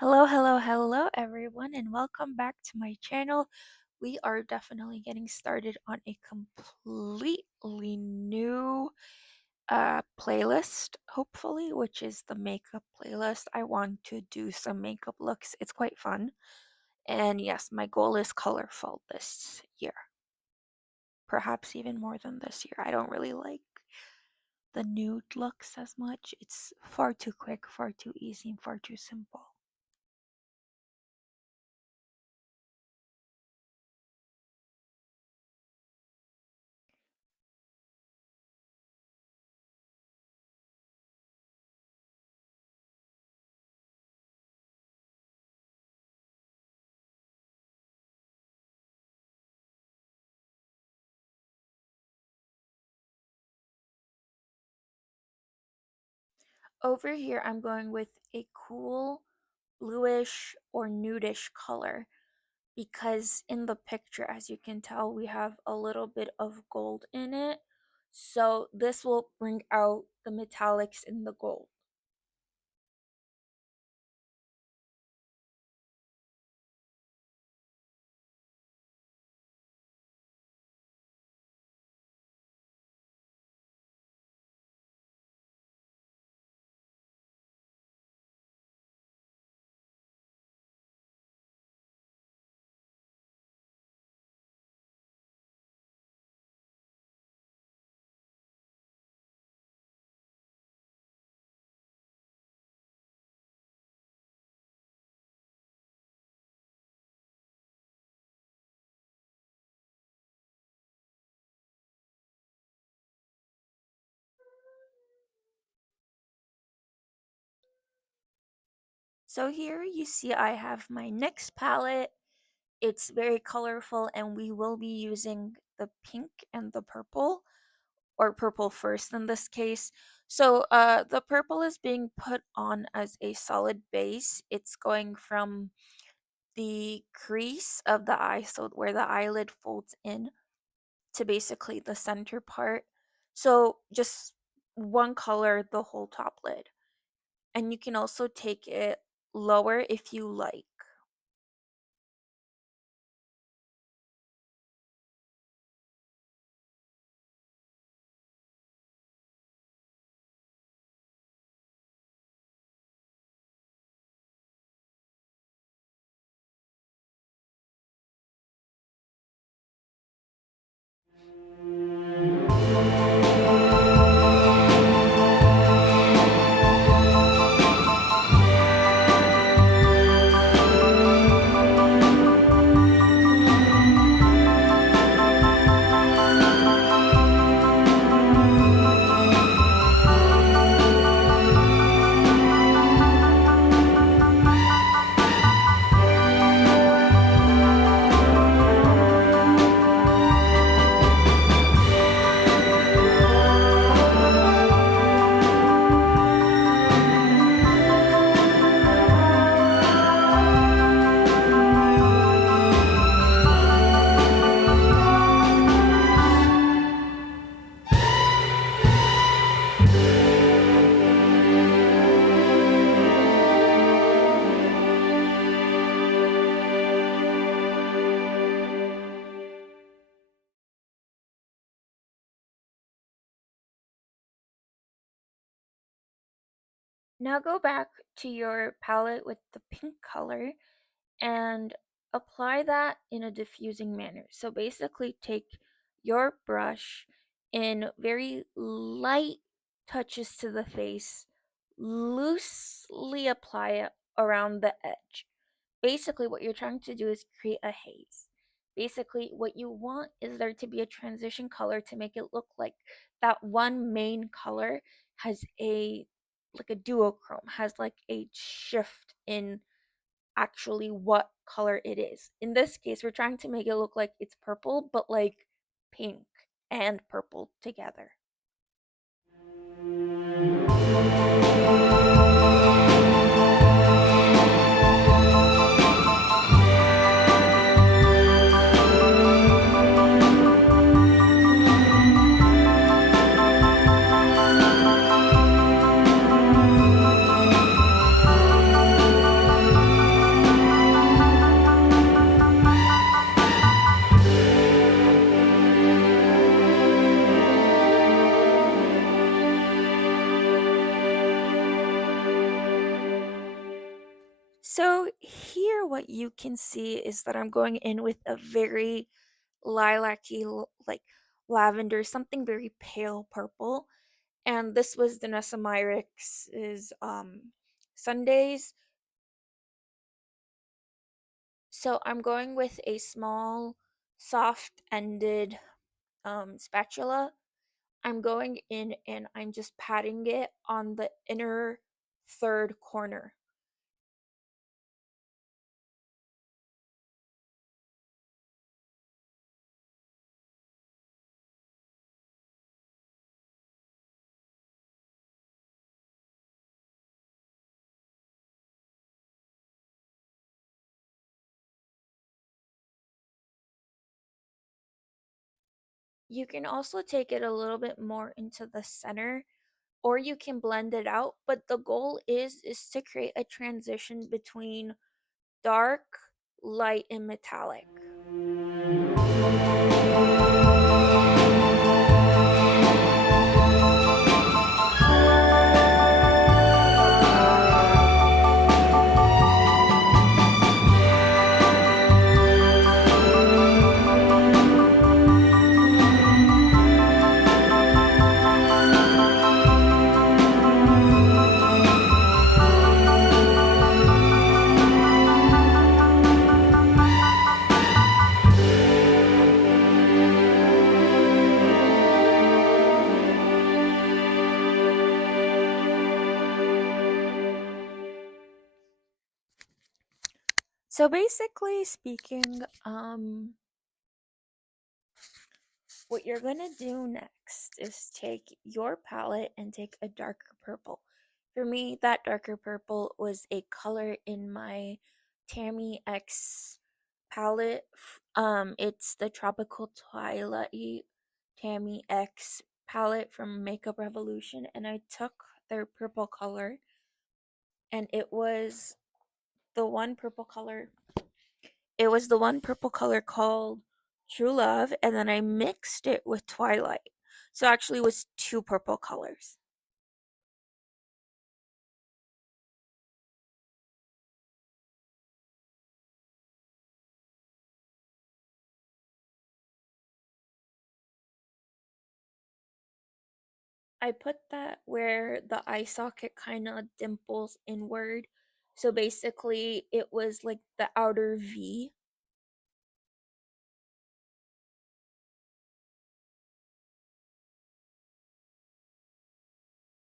Hello, hello, hello, everyone, and welcome back to my channel. We are definitely getting started on a completely new playlist, hopefully, which is the makeup playlist. I want to do some makeup looks. It's quite fun. And yes, my goal is colorful this year. Perhaps even more than this year. I don't really like the nude looks as much. It's far too quick, far too easy, and far too simple. Over here, I'm going with a cool bluish or nudish color because in the picture, as you can tell, we have a little bit of gold in it. So this will bring out the metallics in the gold. So here you see I have my NYX palette. It's very colorful and we will be using the pink and the purple, or purple first in this case. So the purple is being put on as a solid base. It's going from the crease of the eye, so where the eyelid folds in, to basically the center part. So just one color, the whole top lid. And you can also take it lower if you like. Now go back to your palette with the pink color and apply that in a diffusing manner. So basically take your brush in very light touches to the face, loosely apply it around the edge. Basically what you're trying to do is create a haze. Basically what you want is there to be a transition color to make it look like that one main color has a like a duochrome, has like a shift in actually what color it is. In this case, we're trying to make it look like it's purple, but like pink and purple together. So here what you can see is that I'm going in with a very lilac-y, like lavender, something very pale purple. And this was Danessa Myricks' Sundays. So I'm going with a small, soft-ended spatula. I'm going in and I'm just patting it on the inner third corner. You can also take it a little bit more into the center, or you can blend it out, but the goal is to create a transition between dark, light, and metallic. So basically speaking, what you're gonna do next is take your palette and take a darker purple. For me, that darker purple was a color in my Tammy X palette. It's the Tropical Twilight Tammy X palette from Makeup Revolution, and I took their purple color, and the one purple color it was the one purple color called True Love, and then I mixed it with Twilight. So actually it was two purple colors. I put that where the eye socket kind of dimples inward. So basically it was like the outer V.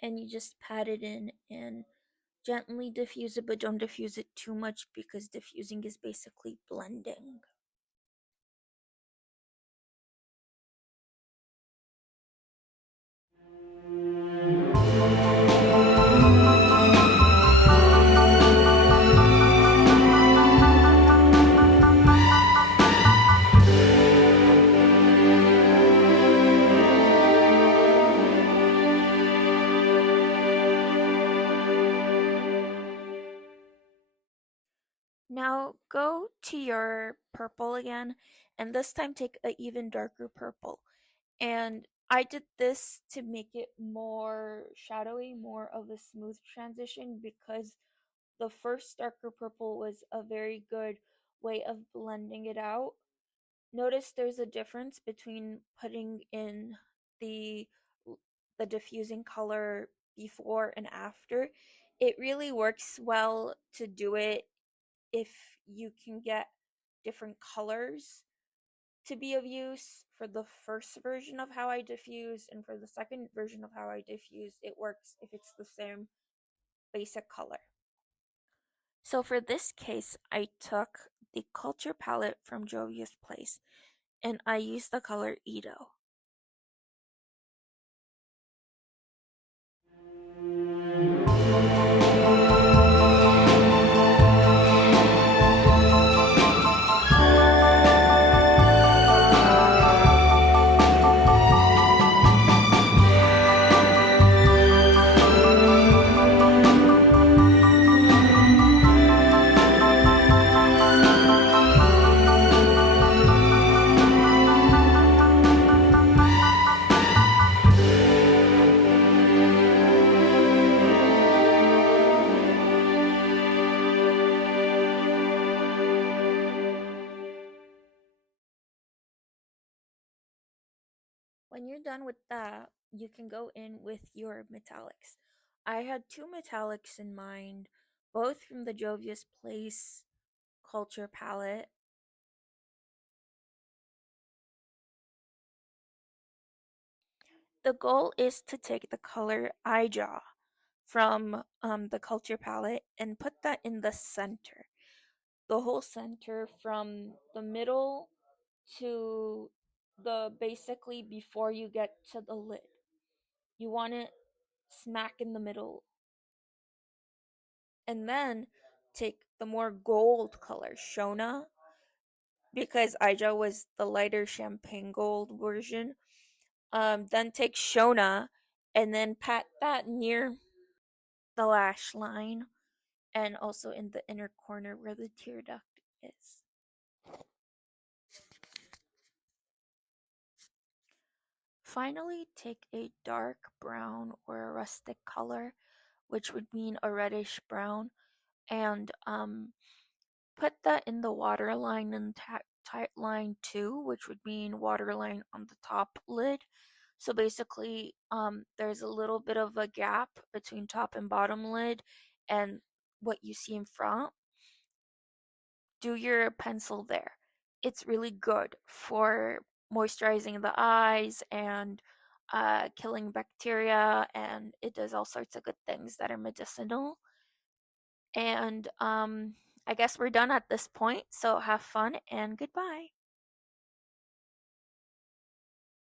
And you just pat it in and gently diffuse it, but don't diffuse it too much because diffusing is basically blending. Now go to your purple again, and this time take an even darker purple. And I did this to make it more shadowy, more of a smooth transition, because the first darker purple was a very good way of blending it out. Notice there's a difference between putting in the the diffusing color before and after. It really works well to do it if you can get different colors to be of use. For the first version of how I diffuse and for the second version of how I diffuse, it works if it's the same basic color. So for this case, I took the Culture palette from Jovia's Place and I used the color Edo. When you're done with that, you can go in with your metallics. I had two metallics in mind, both from the Jovius Place Culture palette. The goal is to take the color Ijaw from the Culture palette and put that in the center. The whole center from the middle to the basically before you get to the lid. You want it smack in the middle. And then take the more gold color, Shona, because Aija was the lighter champagne gold version. Then take Shona and then pat that near the lash line and also in the inner corner where the tear duct is. Finally, take a dark brown or a rustic color, which would mean a reddish brown, and put that in the waterline and tight line too, which would mean waterline on the top lid. So basically, there's a little bit of a gap between top and bottom lid and what you see in front. Do your pencil there. It's really good for moisturizing the eyes and killing bacteria, and it does all sorts of good things that are medicinal. And I guess we're done at this point, so have fun and goodbye.